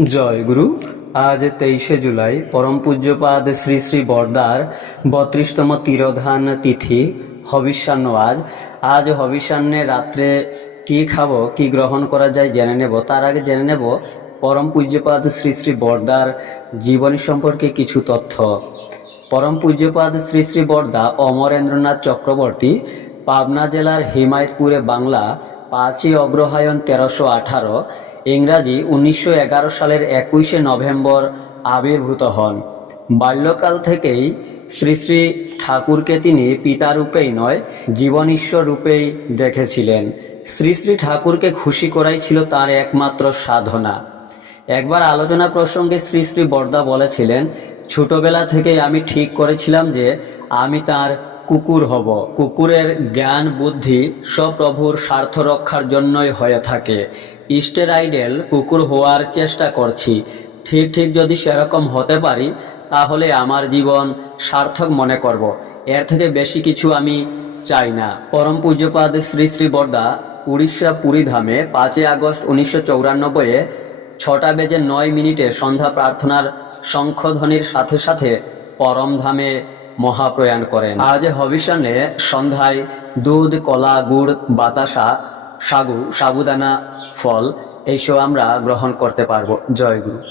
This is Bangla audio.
জয় গুরু। আজ তেইশে জুলাই, পরম পূজ্যপাদ শ্রী শ্রী বর্দার বত্রিশতম তিরোধান তিথি। হবিষ্যান্ন আজ। আজ হবিষ্যান্নে রাত্রে কি খাব, কি গ্রহণ করা যায় জেনে নেব। তার আগে জেনে নেব, পরম পূজ্যপাদ শ্রী শ্রী বর্দার জীবনী সম্পর্কে কিছু তথ্য। পরম পূজ্যপাদ শ্রী শ্রী বর্দা অমরেন্দ্রনাথ চক্রবর্তী, পাবনা জেলার হিমায়তপুরে, বাংলা, পাঁচই অগ্রহায়ণ তেরোশো আঠারো। ইংরাজি উনিশশো এগারো সালের একুশে নভেম্বর আবির্ভূত হন। বাল্যকাল থেকেই শ্রী শ্রী ঠাকুরকে তিনি পিতারূপেই নয় জীবনীশ্বর রূপেই দেখেছিলেন। শ্রী শ্রী ঠাকুরকে খুশি করাই ছিল তার একমাত্র সাধনা। একবার আলোচনা প্রসঙ্গে শ্রী শ্রী বর্দা বলেছিলেন, ছোটবেলা থেকেই আমি ঠিক করেছিলাম যে আমি তার কুকুর হব। কুকুরের জ্ঞান, বুদ্ধি সপ্রভুর স্বার্থ রক্ষার জন্যই হয়ে থাকে। ইস্টের আইডেল কুকুর হওয়ার চেষ্টা করছি। ঠিক ঠিক যদি সেরকম হতে পারি, তাহলে আমার জীবন সার্থক মনে করব। এর থেকে বেশি কিছু আমি চাই না। পরম পূজ্যপাদ শ্রী শ্রী বর্দা উড়িষ্যা পুরীধামে পাঁচই আগস্ট উনিশশো চৌরানব্বইয়ে ছটা বেজে নয় মিনিটে সন্ধ্যা প্রার্থনার শঙ্খধ্বনির সাথে সাথে পরমধামে মহাপ্রয়াণ করেন। আজ হবিষণে সন্ধ্যায় দুধ, কলা, গুড়, বাতাসা, সাগু, সাবুদানা, ফল, এইসব আমরা গ্রহণ করতে পারব। জয় গুরু।